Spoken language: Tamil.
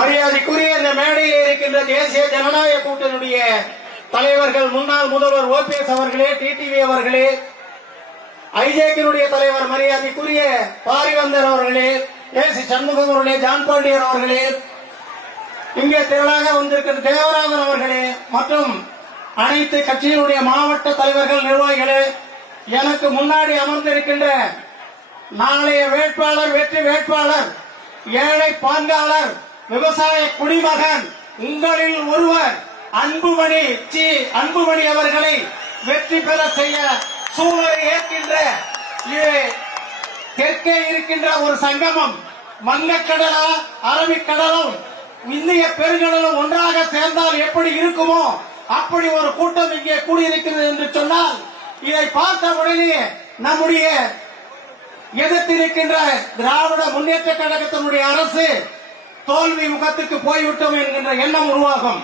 மரியாதைக்குரிய இந்த மேடையில் இருக்கின்ற தேசிய ஜனநாயக கூட்டணியுடைய தலைவர்கள், முன்னாள் முதல்வர் ஓபிஎஸ் அவர்களே, டிடிவி அவர்களே, ஐஜேக்கினுடைய தலைவர் மரியாதைக்குரிய பாரிவந்தர் அவர்களே, ஏசி சண்முகம் அவர்களே, ஜான் பாண்டியன் அவர்களே, இங்கே திரளாக வந்திருக்கின்ற தேவராஜன் அவர்களே மற்றும் அனைத்து கட்சியினுடைய மாவட்ட தலைவர்கள், நிர்வாகிகளே, எனக்கு முன்னாடி அமர்ந்திருக்கின்ற நாளைய வேட்பாளர், வெற்றி வேட்பாளர், ஏழை பாங்காளர், விவசாய குடிமகன், உங்களில் ஒருவர் அன்புமணி அவர்களை வெற்றி பெற செய்ய சூழலை ஏற்கின்ற தெற்கே இருக்கின்ற ஒரு சங்கமம், வங்கக்கடலா அரபிக்கடலும் இந்திய பெருங்கடலும் ஒன்றாக சேர்ந்தால் எப்படி இருக்குமோ அப்படி ஒரு கூட்டம் இங்கே கூடியிருக்கிறது என்று சொன்னால், இதை பார்த்த உடனே நம்முடைய எதிர்த்திருக்கின்ற திராவிட முன்னேற்ற கழகத்தினுடைய அரசு தோல்வி முகத்துக்கு போய்விட்டோம் என்கின்ற எண்ணம் உருவாகும்.